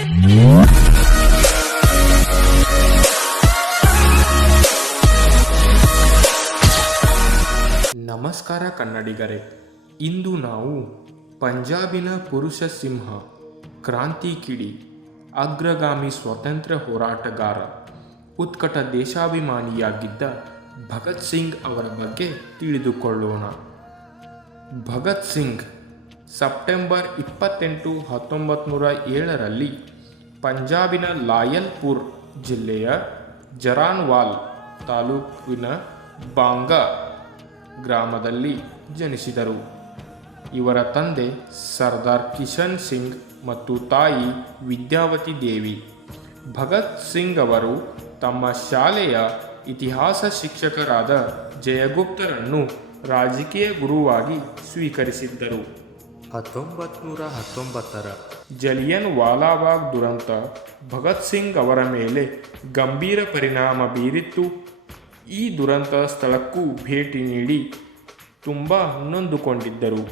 ನಮಸ್ಕಾರ ಕನ್ನಡಿಗರೇ. ಇಂದು ನಾವು ಪಂಜಾಬಿನ ಪುರುಷ ಸಿಂಹ, ಕ್ರಾಂತಿ ಕಿಡಿ, ಅಗ್ರಗಾಮಿ ಸ್ವಾತಂತ್ರ್ಯ ಹೋರಾಟಗಾರ, ಉತ್ಕಟ ದೇಶಾಭಿಮಾನಿಯಾಗಿದ್ದ ಭಗತ್ ಸಿಂಗ್ ಅವರ ಬಗ್ಗೆ ತಿಳಿದುಕೊಳ್ಳೋಣ. ಭಗತ್ ಸಿಂಗ್ ಸೆಪ್ಟೆಂಬರ್ ಇಪ್ಪತ್ತೆಂಟು ಹತ್ತೊಂಬತ್ತು ನೂರ ಏಳರಲ್ಲಿ ಪಂಜಾಬಿನ ಲಾಯಲ್ಪುರ್ ಜಿಲ್ಲೆಯ ಜರಾನ್ವಾಲ್ ತಾಲೂಕಿನ ಬಾಂಗಾ ಗ್ರಾಮದಲ್ಲಿ ಜನಿಸಿದರು. ಇವರ ತಂದೆ ಸರ್ದಾರ್ ಕಿಶನ್ ಸಿಂಗ್ ಮತ್ತು ತಾಯಿ ವಿದ್ಯಾವತಿ ದೇವಿ. ಭಗತ್ ಸಿಂಗ್ ಅವರು ತಮ್ಮ ಶಾಲೆಯ ಇತಿಹಾಸ ಶಿಕ್ಷಕರಾದ ಜಯಗುಪ್ತರನ್ನು ರಾಜಕೀಯ ಗುರುವಾಗಿ ಸ್ವೀಕರಿಸಿದ್ದರು. ಹತ್ತೊಂಬತ್ತು ನೂರ ಹತ್ತೊಂಬತ್ತರ. ಜಲಿಯನ್ ವಾಲಾಬಾಗ್ ದುರಂತ ಭಗತ್ ಸಿಂಗ್ ಅವರ ಮೇಲೆ ಗಂಭೀರ ಪರಿಣಾಮ ಬೀರಿತ್ತು. ಈ ದುರಂತ ಸ್ಥಳಕ್ಕೂ ಭೇಟಿ ನೀಡಿ ತುಂಬ ನೊಂದುಕೊಂಡಿದ್ದರು.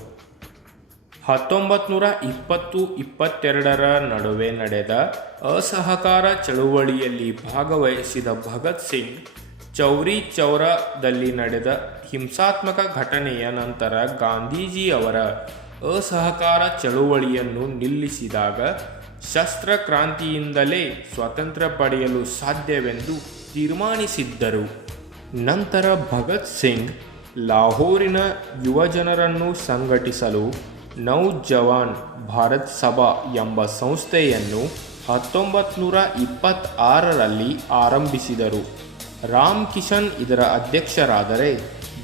ಹತ್ತೊಂಬತ್ತು ನೂರ ಇಪ್ಪತ್ತು ಇಪ್ಪತ್ತೆರಡರ ನಡುವೆ ನಡೆದ ಅಸಹಕಾರ ಚಳುವಳಿಯಲ್ಲಿ ಭಾಗವಹಿಸಿದ ಭಗತ್ ಸಿಂಗ್ ಚೌರಿ ಚೌರದಲ್ಲಿ ನಡೆದ ಹಿಂಸಾತ್ಮಕ ಘಟನೆಯ ನಂತರ ಗಾಂಧೀಜಿ ಅವರ ಅಸಹಕಾರ ಚಳುವಳಿಯನ್ನು ನಿಲ್ಲಿಸಿದಾಗ ಶಸ್ತ್ರಕ್ರಾಂತಿಯಿಂದಲೇ ಸ್ವಾತಂತ್ರ್ಯ ಪಡೆಯಲು ಸಾಧ್ಯವೆಂದು ತೀರ್ಮಾನಿಸಿದ್ದರು. ನಂತರ ಭಗತ್ ಸಿಂಗ್ ಲಾಹೋರಿನ ಯುವಜನರನ್ನು ಸಂಘಟಿಸಲು ನೌಜವಾನ್ ಭಾರತ್ ಸಭಾ ಎಂಬ ಸಂಸ್ಥೆಯನ್ನು ಹತ್ತೊಂಬತ್ತು ನೂರ ಇಪ್ಪತ್ತಾರರಲ್ಲಿ ಆರಂಭಿಸಿದರು. ರಾಮ್ ಕಿಶನ್ ಇದರ ಅಧ್ಯಕ್ಷರಾದರೆ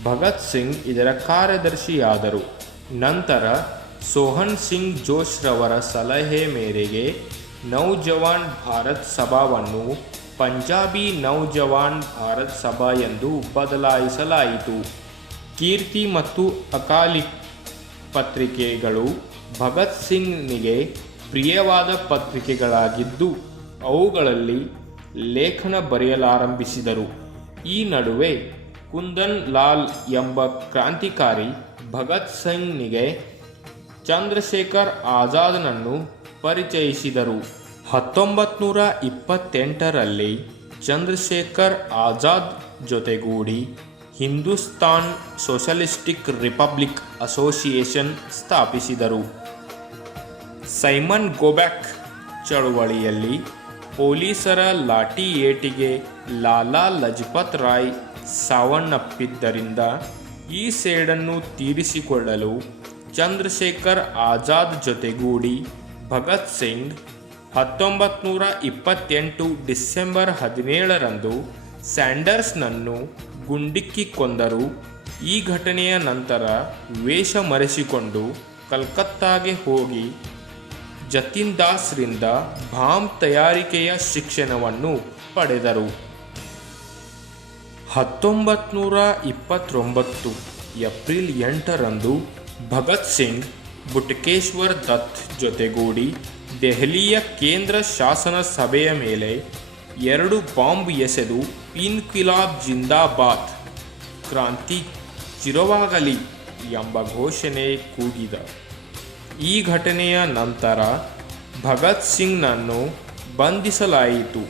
ಭಗತ್ ಸಿಂಗ್ ಇದರ ಕಾರ್ಯದರ್ಶಿಯಾದರು. ನಂತರ ಸೋಹನ್ ಸಿಂಗ್ ಜೋಶ್ರವರ ಸಲಹೆ ಮೇರೆಗೆ ನೌಜವಾನ್ ಭಾರತ್ ಸಭಾವನ್ನು ಪಂಜಾಬಿ ನೌಜವಾನ್ ಭಾರತ್ ಸಭಾ ಎಂದು ಬದಲಾಯಿಸಲಾಯಿತು. ಕೀರ್ತಿ ಮತ್ತು ಅಕಾಲಿ ಪತ್ರಿಕೆಗಳು ಭಗತ್ ಸಿಂಗ್ನಿಗೆ ಪ್ರಿಯವಾದ ಪತ್ರಿಕೆಗಳಾಗಿದ್ದು, ಅವುಗಳಲ್ಲಿ ಲೇಖನ ಬರೆಯಲಾರಂಭಿಸಿದರು. ಈ ನಡುವೆ ಕುಂದನ್ ಲಾಲ್ ಎಂಬ ಕ್ರಾಂತಿಕಾರಿ ಭಗತ್ ಸಿಂಗ್ನಿಗೆ ಚಂದ್ರಶೇಖರ್ ಆಜಾದ್ನನ್ನು ಪರಿಚಯಿಸಿದರು. ಹತ್ತೊಂಬತ್ತು ನೂರ ಇಪ್ಪತ್ತೆಂಟರಲ್ಲಿ ಚಂದ್ರಶೇಖರ್ ಆಜಾದ್ ಜೊತೆಗೂಡಿ ಹಿಂದೂಸ್ತಾನ್ ಸೋಷಲಿಸ್ಟಿಕ್ ರಿಪಬ್ಲಿಕ್ ಅಸೋಸಿಯೇಷನ್ ಸ್ಥಾಪಿಸಿದರು. ಸೈಮನ್ ಗೋಬ್ಯಾಕ್ ಚಳುವಳಿಯಲ್ಲಿ ಪೊಲೀಸರ ಲಾಠಿ ಏಟಿಗೆ ಲಾಲಾ ಲಜಪತ್ ರಾಯ್ ಸಾವನ್ನಪ್ಪಿದ್ದರಿಂದ ಈ ಸೇಡನ್ನು ತೀರಿಸಿಕೊಳ್ಳಲು ಚಂದ್ರಶೇಖರ್ ಆಜಾದ್ ಜೊತೆಗೂಡಿ ಭಗತ್ ಸಿಂಗ್ ಹತ್ತೊಂಬತ್ತು ನೂರ ಇಪ್ಪತ್ತೆಂಟು ಡಿಸೆಂಬರ್ ಹದಿನೇಳರಂದು ಸ್ಯಾಂಡರ್ಸ್ನನ್ನು ಗುಂಡಿಕ್ಕಿ ಕೊಂದರು ಈ ಘಟನೆಯ ನಂತರ ವೇಷ ಮರೆಸಿಕೊಂಡು ಕಲ್ಕತ್ತಾಗೆ ಹೋಗಿ ಜತಿನ್ ದಾಸ್ರಿಂದ ಬಾಂಬ್ ತಯಾರಿಕೆಯ ಶಿಕ್ಷಣವನ್ನು ಪಡೆದರು. ಹತ್ತೊಂಬತ್ತು ನೂರ ಇಪ್ಪತ್ತೊಂಬತ್ತು, ಏಪ್ರಿಲ್ ಎಂಟರಂದು ಭಗತ್ ಸಿಂಗ್ ಬುಟಕೇಶ್ವರ್ ದತ್ ಜೊತೆಗೂಡಿ ದೆಹಲಿಯ ಕೇಂದ್ರ ಶಾಸನ ಸಭೆಯ ಮೇಲೆ ಎರಡು ಬಾಂಬ್ ಎಸೆದು ಇನ್ಕಿಲಾಬ್ ಜಿಂದಾಬಾದ್ ಕ್ರಾಂತಿ ಚಿರವಾಗಲಿ ಎಂಬ ಘೋಷಣೆ ಕೂಗಿದ. ಈ ಘಟನೆಯ ನಂತರ ಭಗತ್ ಸಿಂಗ್ನನ್ನು ಬಂಧಿಸಲಾಯಿತು.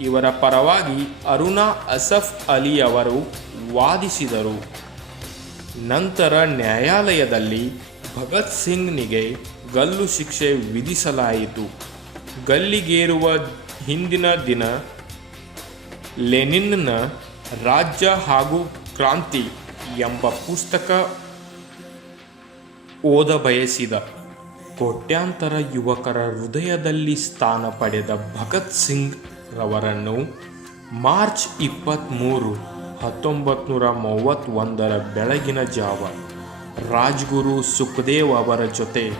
ಇವರ ಪರವಾಗಿ ಅರುಣಾ ಅಸಫ್ ಅಲಿ ಅವರು ವಾದಿಸಿದರು. ನಂತರ ನ್ಯಾಯಾಲಯದಲ್ಲಿ ಭಗತ್ ಸಿಂಗ್ನಿಗೆ ಗಲ್ಲು ಶಿಕ್ಷೆ ವಿಧಿಸಲಾಯಿತು. ಗಲ್ಲಿಗೇರುವ ಹಿಂದಿನ ದಿನ ಲೆನಿನ್ನ ರಾಜ್ಯ ಹಾಗೂ ಕ್ರಾಂತಿ ಎಂಬ ಪುಸ್ತಕ ಓದ ಬಯಸಿದ ಕೋಟ್ಯಾಂತರ ಯುವಕರ ಹೃದಯದಲ್ಲಿ ಸ್ಥಾನ ಪಡೆದ ಭಗತ್ ಸಿಂಗ್ ರವರನ್ನು ಮಾರ್ಚ್ ಇಪ್ಪತ್ತ್ಮೂರು ಹತ್ತೊಂಬತ್ತು ನೂರ ಮೂವತ್ತೊಂದರ ಬೆಳಗಿನ ಜಾವ ರಾಜ್ಗುರು ಸುಖದೇವ್ ಅವರ ಜೊತೆ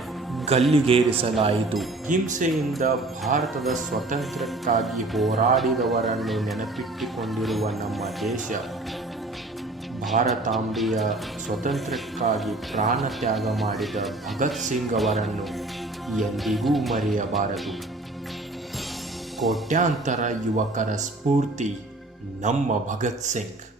ಗಲ್ಲಿಗೇರಿಸಲಾಯಿತು. ಹಿಂಸೆಯಿಂದ ಭಾರತದ ಸ್ವಾತಂತ್ರ್ಯಕ್ಕಾಗಿ ಹೋರಾಡಿದವರನ್ನು ನೆನಪಿಟ್ಟುಕೊಂಡಿರುವ ನಮ್ಮ ದೇಶ, ಭಾರತಾಂಬೆಯ ಸ್ವಾತಂತ್ರ್ಯಕ್ಕಾಗಿ ಪ್ರಾಣ ತ್ಯಾಗ ಮಾಡಿದ ಭಗತ್ ಸಿಂಗ್ ಅವರನ್ನು ಎಂದಿಗೂ ಮರೆಯಬಾರದು. ಕೋಟ್ಯಾಂತರ ಯುವಕರ ಸ್ಫೂರ್ತಿ ನಮ್ಮ ಭಗತ್ ಸಿಂಗ್.